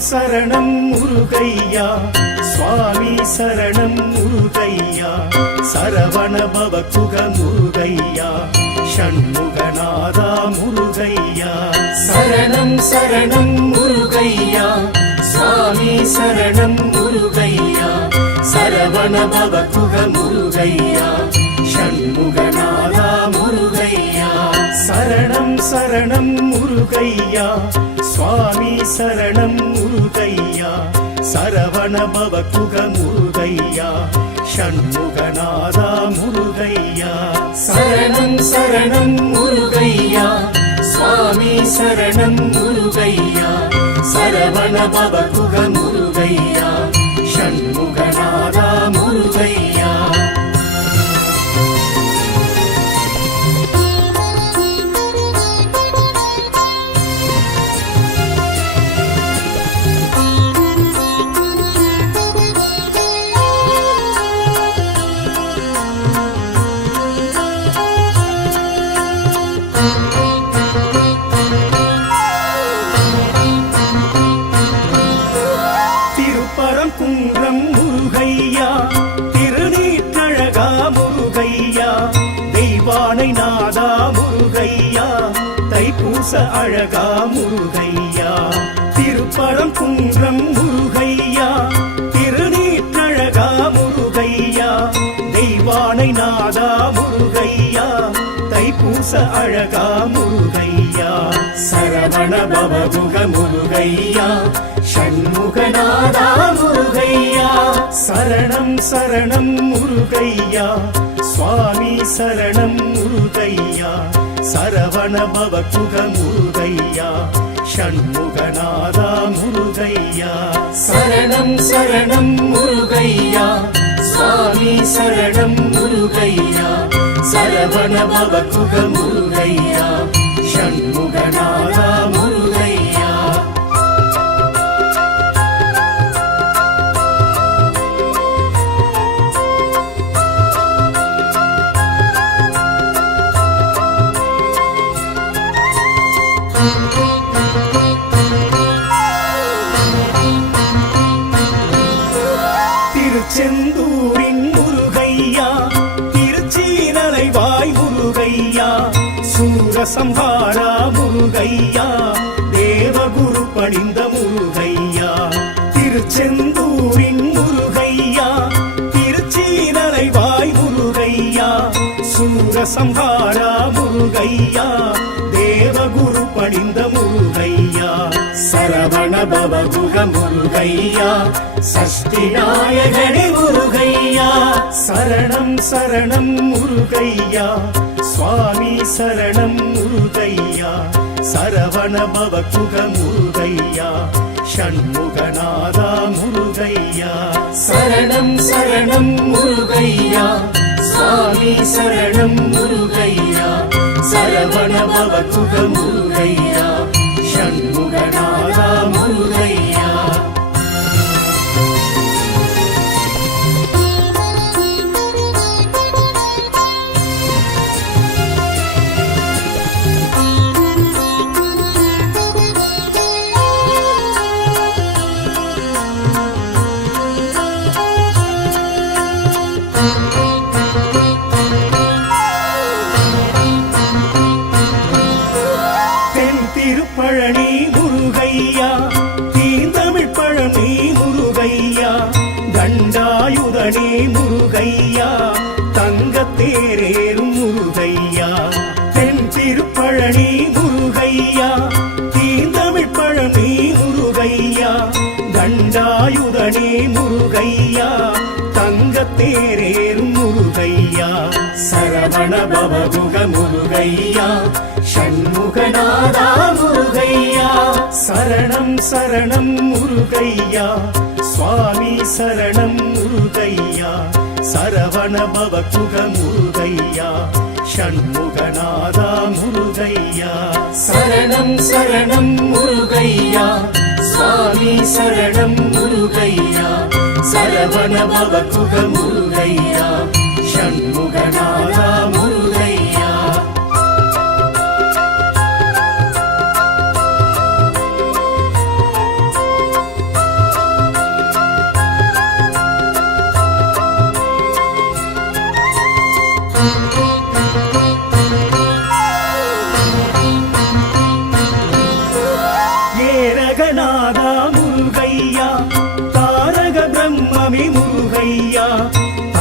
சரணம் முருகையா சுவாமி சரணம் முருகையா சரவண பவகுக முருகையா ஷண்முகநாதா முருகையா சரணம் சரணம் முருகையா சுவாமி சரணம் முருகையா சரவண பவகுக முருகையா ஷண்முகநாதா முருகையா சரணம் சரணம் முருகையா சுவாமி சரணம் முருகையா சரவண பவகுக முருகையா ஷண்முகநாதா முருகையா சரணம் சரணம் முருகையா சுவாமி சரணம் முருகையா சரவண பவகுக முருகையா ஷண்முகநாதா முருகையா குன்றம் முருகையா திருநீற்றழகா முருகையா தெய்வானை நாதா முருகையா தைப்பூச அழகா முருகையா திருப்பரம் குன்றம் முருகையா திருநீற்றழகா முருகையா தெய்வானை நாதா முருகையா தைப்பூச அழகா முருகையா சரவண பவகுக முருகையா ஷண்முகநாதா முருகையா சரணம் சரணம் முருகையா சுவாமி சரணம் முருகையா சரவண பவகுக முருகையா ஷண்முகநாதா முருகையா சரணம் சரணம் முருகையா சுவாமி சரணம் முருகையா சரவண பவகுக முருகையா ஷண்முகநாதா முருகையா திருச்செந்தூரின் முருகையா திருச்சீனலைவாய் முருகையா சூரசம்ஹாரா முருகையா தேவகுரு பணிந்த முருகையா திருச்செந்தூரின் முருகையா திருச்சீனலைவாய் முருகையா சூரசம்ஹாரா முருகையா தேவகுரு பணிந்த முருகையா சரவண பவகுக முருகையா சஷ்டி நாயகனே முருகையா சரணம் சரணம் முருகையா சுவாமி சரணம் முருகையா சரவண பவகுக முருகையா ஷண்முகநாதா முருகையா சரணம் சரணம் முருகையா சுவாமி சரணம் முருகையா சரவண பவகுக முருகையா ஷண்முகநாதா முருகையா பழனி முருகையா தீந்தமிழ் பழனி முருகையா தண்டாயுதனே முருகையா தங்கத்தேரேறும் முருகையா தென் திருப்பழனி முருகையா தீந்தமிழ் பழனி முருகையா தண்டாயுதனே முருகையா தங்கத்தேரேறும் முருகையா சரவண பவகுக முருகையா ஷண்முகநாதா முருகையா சரணம் சரணம் முருகையா சுவாமி சரணம் முருகையா சரவண பவகுக முருகையா ஷண்முகநாதா முருகையா சரணம் சரணம் முருகையா சுவாமி சரணம் முருகையா சரவண பவகுக முருகையா ஷண்முகநாதா முருகையா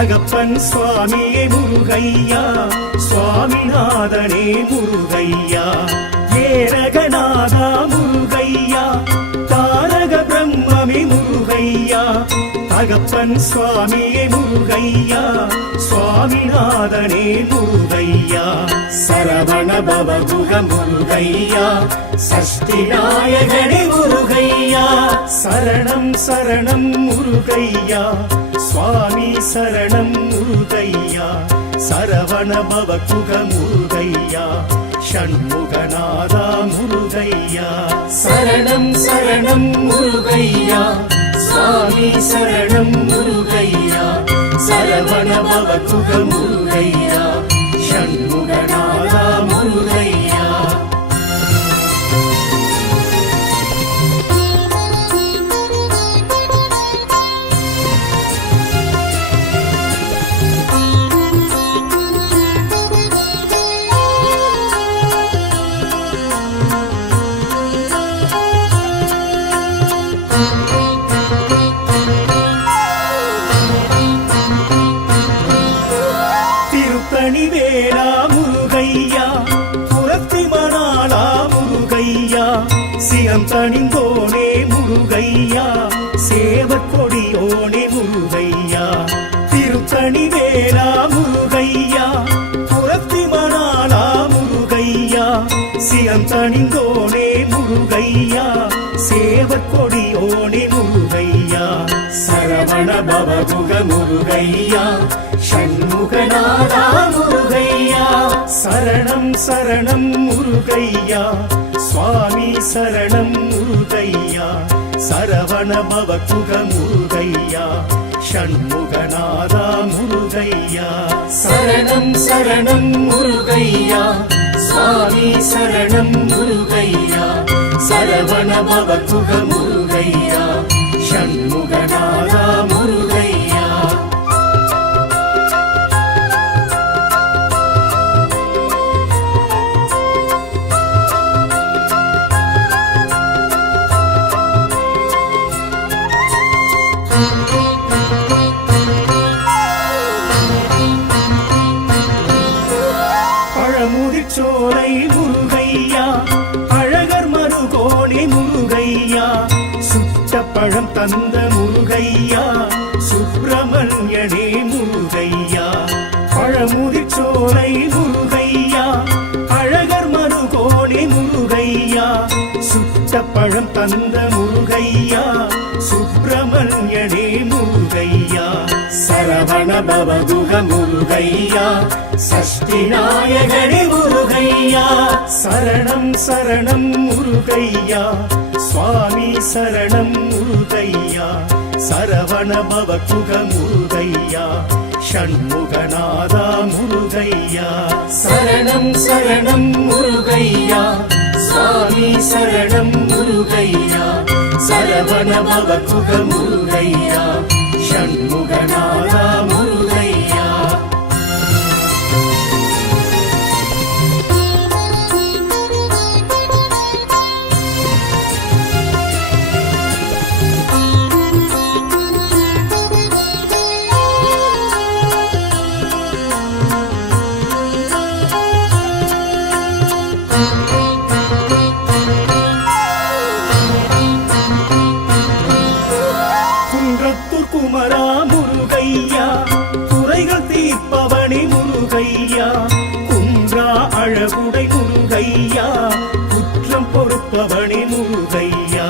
தகப்பன் சுவாமியே முருகையா, சுவாமிநாதனே முருகையா, ஏரகநாதா முருகையா, தாரக பிரம்மமே முருகையா, தகப்பன் சுவாமியே முருகையா, சுவாமிநாதனே முருகையா, சரவண பவகுக முருகையா, சஷ்டி நாயகனே முருகையா, சரணம் சரணம் முருகையா, சுவாமி சரணம் முருகையா, சரவண பவகுக முருகையா, ஷண்முகநாதா முருகையா, சரணம் சரணம் முருகையா, சுவாமி சரணம் முருகையா, சரவண பவகுக முருகையா, ஷண்முகநாதா முருகையா. வேளா முருகையா, புரத்தி மணாளா முருகையா, சிரம் தணிந்தோனே முருகையா, சேவற்கொடியோனே முருகையா, திருத்தணி வேளா முருகையா, புரத்தி மணாளா முருகையா, சிரம் தணிந்தோனே முருகையா, சேவற்கொடியோனே முருகையா, சரவண பவகுக முருகையா, ஷண்முகநாதா முருகையா, சரணம் சரணம் முருகையா, சுவாமி சரணம் முருகையா, சரவண பவகுக முருகையா, ஷண்முகநாதா முருகையா, சரணம் சரணம் முருகையா, சுவாமி சரணம் முருகையா, சரவண பவகுக முருகையா, ஷண்முகநாதா முருகையா. பழமுதிர்ச்சோலை முருகையா, அழகர் மருகோனே முருகையா, சுட்ட பழம் தந்த முருகையா, சுப்பிரமணியனே முருகையா, பழமுதிர்ச்சோலை முருகையா, அழகர் மருகோனே முருகையா, சுட்ட பழம் தந்த முருகையா, சுப்பிரமணியனே முருகையா, சரவண பவகுக முருகையா, சஷ்டி நாயகனே முருகையா, சரணம் சரணம் முருகையா, சுவாமி சரணம் முருகையா, சரவண பவகுக முருகையா, ஷண்முகநாதா முருகையா, சரணம் சரணம் முருகையா, சுவாமி சரணம் முருகையா, சரவண பவகுக முருகையா, ஷண்முகநாதா முருகையா. குமரா முருகையா, குறைகள் தீர்ப்பவனே முருகையா, குன்றா அழகுடை முருகையா, குற்றம் பொறுப்பவனே முருகையா,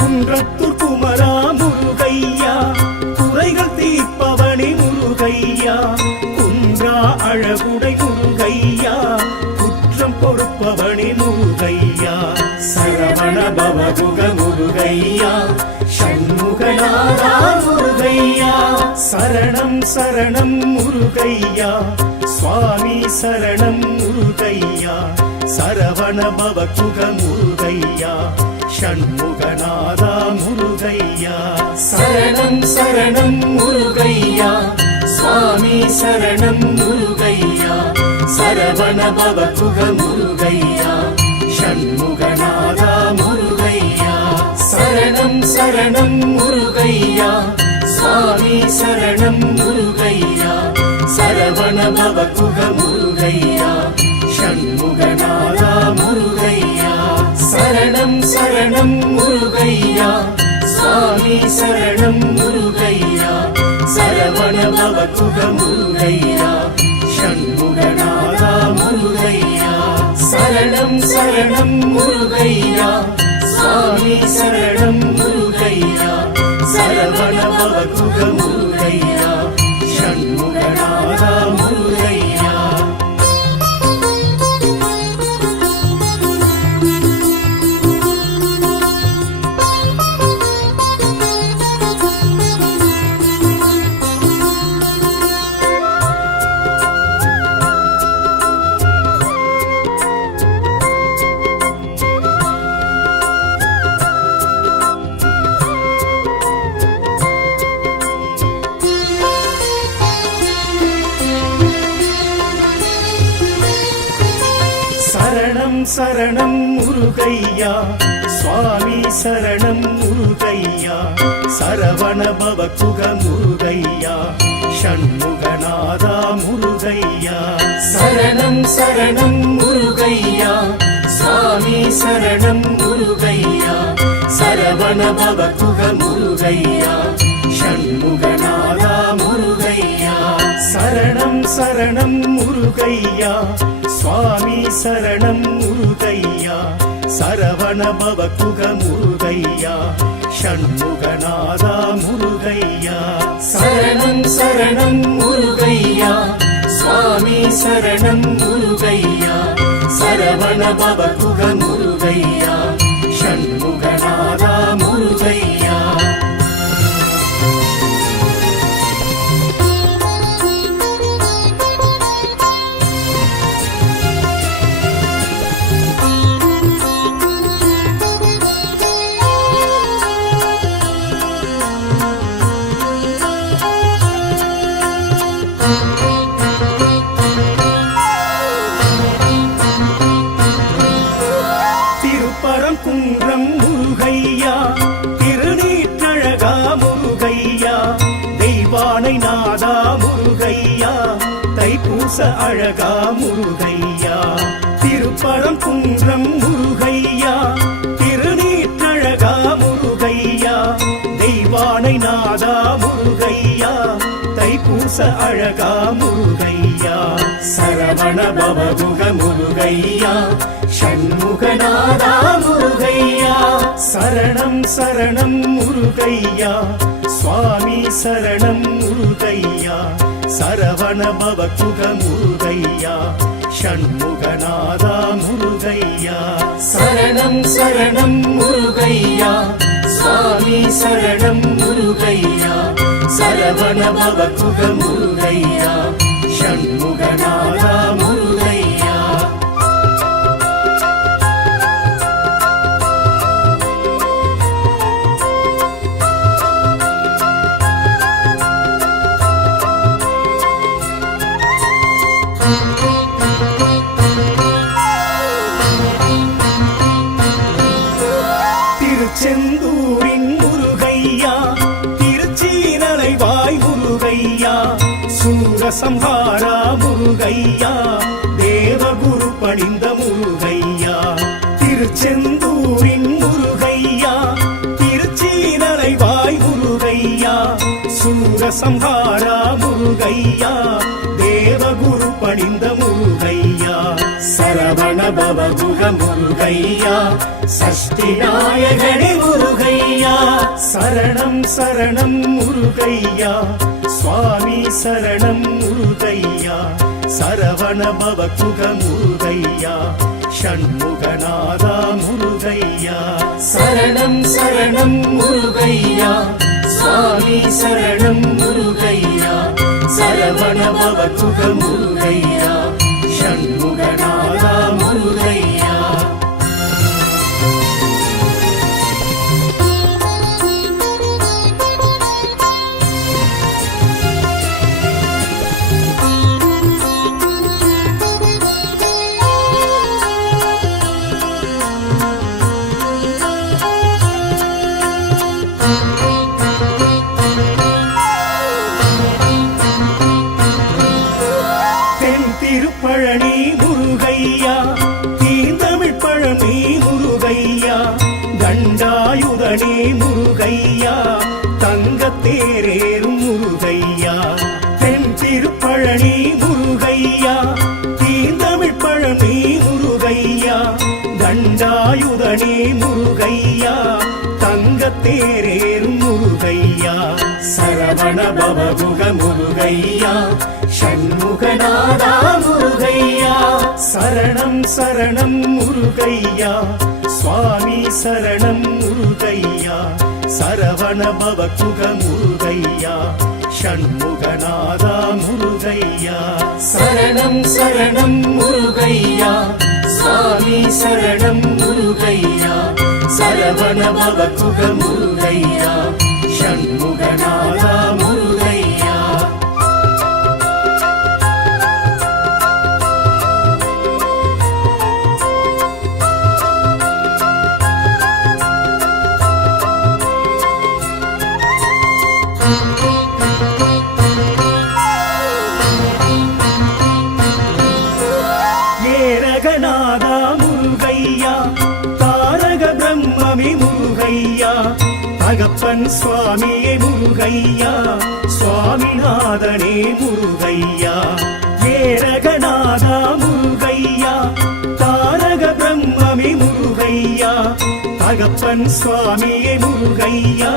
குன்றத்தூர் குமரா முருகையா, குறைகள் தீர்ப்பவனே முருகையா, குன்றா அழகுடை முருகையா, குற்றம் பொறுப்பவனே முருகையா, சரவண பவகுக முருகையா, ஷண்முகநாதா முருகையா, சரணம் சரணம் முருகையா, சுவாமி சரணம் முருகையா, சரவண பவகுக முருகையா, ஷண்முகநாதா முருகையா, சரணம் சரணம் முருகையா, சுவாமி சரணம் முருகையா, சரவண பவகுக முருகையா, ஷண்முகநாதா முருகையா, சரணம் சரணம் முருகையா, சுவாமி சரணம் முருகையா, பவகுக முருகையா ஷண்முகநாதா முருகையா சரணம் சரணம் முருகையா சுவாமி சரணம் முருகையா சரவண பவகுக முருகையா ஷண்முகநாதா முருகையா சரணம் சரணம் முருகையா சுவாமி சரணம் முருகையா சரவண பவகுக முருகையா ஷண்முகநாதா முருகையா சரணம் சரணம் முருகையா சுவாமி சரணம் முருகையா சரவண பவகுக முருகையா ஷண்முகநாதா முருகையா சரணம் சரணம் முருகையா சுவாமி சரணம் முருகையா சரவண பவகுக முருகையா ஷண்முகநாதா முருகையா சரணம் சரணம் முருகையா சுவாமி சரணம் முருகையா சரவண பவகுக முருகையா ஷண்முகநாதா முருகையா சரணம் சரணம் முருகையா சுவாமி சரணம் முருகையா சரவண பவகுக முருகையா ஷண்முகநாதா முருகையா திருப்பரங்குன்றம் முருகையா திருநீற்றழகா முருகையா தெய்வானை நாதா முருகையா தைப்பூச அழகா முருகையா திருப்பரங்குன்றம் முருகையா திருநீற்றழகா முருகையா தெய்வானை நாதா முருகையா தைப்பூச அழகா முருகையா சரவண பவகுக முருகையா ஷண்முகநாதா முருகையா சரணம் சரணம் முருகையா சுவாமி சரணம் முருகையா சரவண பவகுக முருகையா ஷண்முகநாதா முருகையா சரணம் சரணம் முருகையா சுவாமி சரணம் முருகையா சரவண பவகுக முருகையா ஷண்முகநாதா முருகையா திருச்செந்தூரின் முருகையா திருச்சீரலைவாய் முருகையா சூரசம்ஹாரா முருகையா தேவகுரு பணிந்த முருகையா திருச்செந்தூரின் முருகையா திருச்சீரலைவாய் முருகையா சூரசம்ஹாரா முருகையா தேவகுரு பணிந்த முருகையா சரவண பவகுக முருகையா சஷ்டி நாயகனே முருகையா சரணம் சரணம் முருகையா சுவாமி சரணம் முருகையா சரவண பவகுக முருகையா ஷண்முகநாதா முருகையா சரணம் சரணம் முருகையா சுவாமி சரணம் முருகையா சரவண பவகுக முருகையா ஷண்முகநாதா முருகையா தண்டாயுதனே முருகையா தங்கத்தேரேறும் முருகையா தென் திருப்பழனி முருகையா தீந்தமிழ் பழனி முருகையா தண்டாயுதனே முருகையா தங்கத்தேரேறும் முருகையா சரவண பவகுக முருகையா ஷண்முகநாதா முருகையா சரணம் சரணம் முருகையா சுவாமி சரணம் முருகையா சரவண பவகுக முருகையா ஷண்முகநாதா முருகையா சரணம் சரணம் முருகையா சுவாமி சரணம் முருகையா சரவண பவகுக முருகையா ஷண்முகநாதா முருகையா ஏரகநாதா முருகையா தாரக பிரம்மமே முருகையா தகப்பன் சுவாமியே முருகையா சுவாமிநாதனே முருகையா ஏரகநாதா முருகையா தாரக பிரம்மமே முருகையா தகப்பன் சுவாமியே முருகையா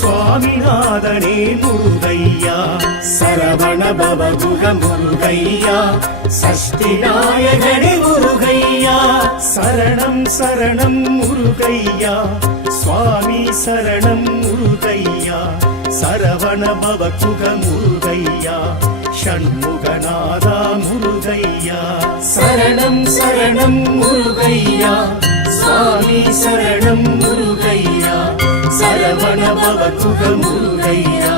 சுவாமிநாதனே முருகையா சரவண பவகுக முருகையா சஷ்டி நாயகனே முருகையா சரணம் சரணம் முருகையா சுவாமி சரணம் முருகையா சரவண பவகுக முருகையா ஷண்முகநாதா முருகையா சரணம் சரணம் முருகையா சுவாமி சரணம் முருகையா சரவண பவகுக முருகையா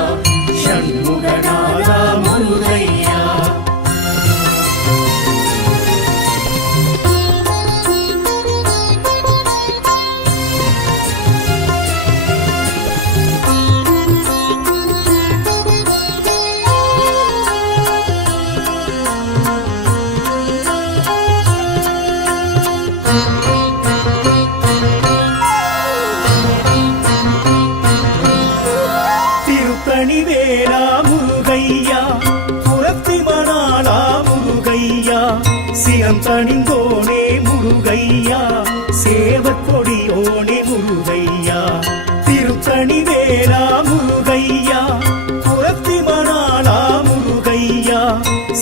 ஷண்முகநாதா முருகையா திருத்தணிவேலா முருகையா புறத்தி மணாலா முருகையா சிரம் தணிந்தோனே முருகையா சேவற்கொடியோனே முருகையா திருத்தணிவேலா முருகையா புறத்தி மணாலா முருகையா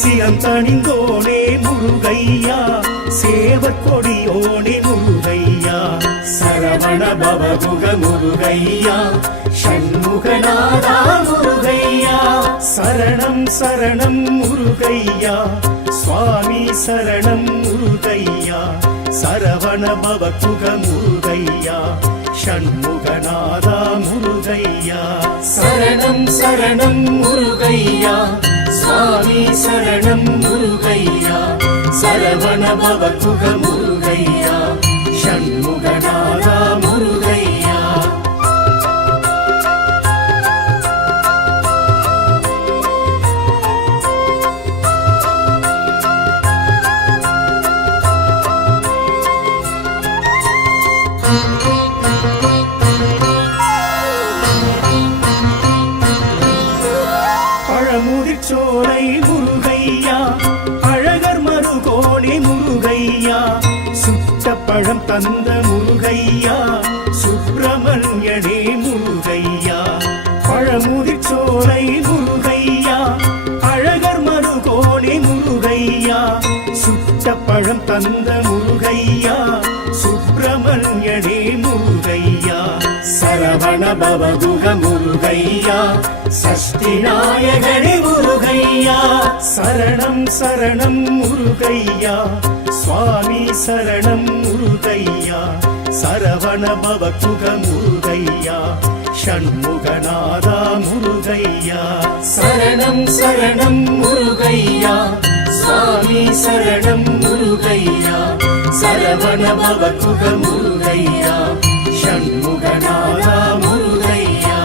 சிரம் தணிந்தோனே முருகையா சேவற்கொடியோனே முருகையா சரவண பவகுக முருகையா ஷண்முகநாதா முருகையா சரணம் சரணம் முருகையா சுவாமி சரணம் முருகையா சரவண பவகுக முருகையா ஷண்முகநாதா முருகையா சரணம் சரணம் முருகையா சுவாமி சரணம் முருகையா சரவண பவகுக முருகையா ஷண்முகநாதா முருகையா பழமுதிர்ச்சோலை முருகையா அழகர் மருகோணி முருகையா சுட்ட பழம் தந்த முருகையா சுப்பிரமணியனே முருகையா பழமுதிர்ச்சோலை முருகையா அழகர் மருகோணி முருகையா சுட்ட பழம் தந்த முருகையா சுப்பிரமணியனே முருகையா சரவண பவகுக முருகையா சஷ்டி நாயகனே முருகையா சரணம் சரணம் முருகையா சுவாமி சரணம் முருகையா சரவண பவகுக முருகையா ஷண்முகநாதா முருகையா சரணம் சரணம் முருகையா சுவாமி சரணம் முருகையா சரவண பவகுக முருகையா ஷண்முகநாதா முருகையா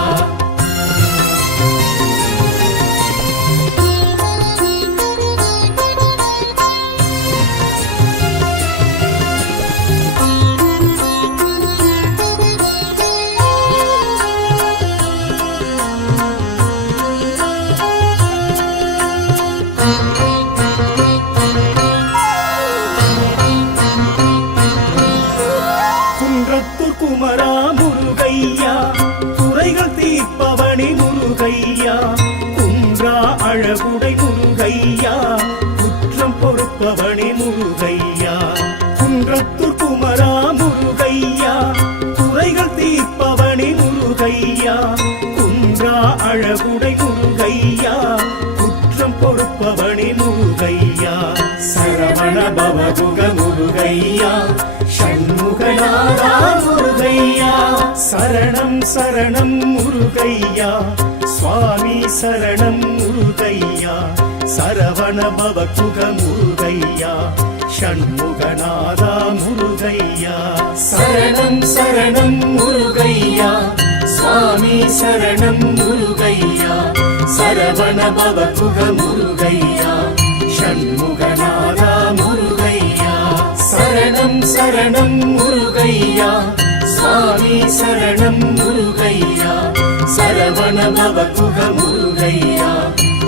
குன்றத்தூர் குமரா முருகையா குறைகள் தீர்ப்பவனே முருகையா குன்றா அழகுடை முருகையா குற்றம் பொறுப்பவனே முருகையா குன்றத்தூர் குமரா முருகையா குறைகள் தீர்ப்பவனே முருகையா குன்றா அழகுடை முருகையா குற்றம் பொறுப்பவனே முருகையா சரவண பவகுக முருகையா ஷண்முகநாதா முருகையா சரணம் சரணம் முருகையா சுவாமி சரணம் முருகையா சரவண பவகுக முருகையா ஷண்முகநாதா முருகையா சரணம் சரணம் முருகையா சுவாமி சரணம் முருகையா சரவண பவகுக முருகையா ஷண்முகநாதா முருகையா சரணம் சரணம் முருகையா சுவாமி சரணம் முருகையா சரவண பவகுக முருகையா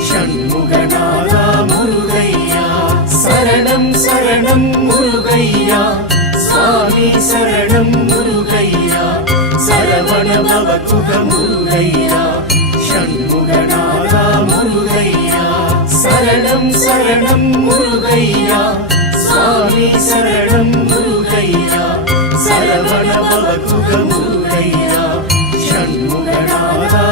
ஷண்முகநாதா முருகையா சரணம் சரணம் முருகையா சுவாமி சரணம் முருகையா சரவண பவகுக முருகையா ஷண்முகநாதா முருகையா சரணம் சரணம் முருகையா சுவாமி சரணம் முருகையா சரவண பவகுக முருகையா ஷண்முகநாதா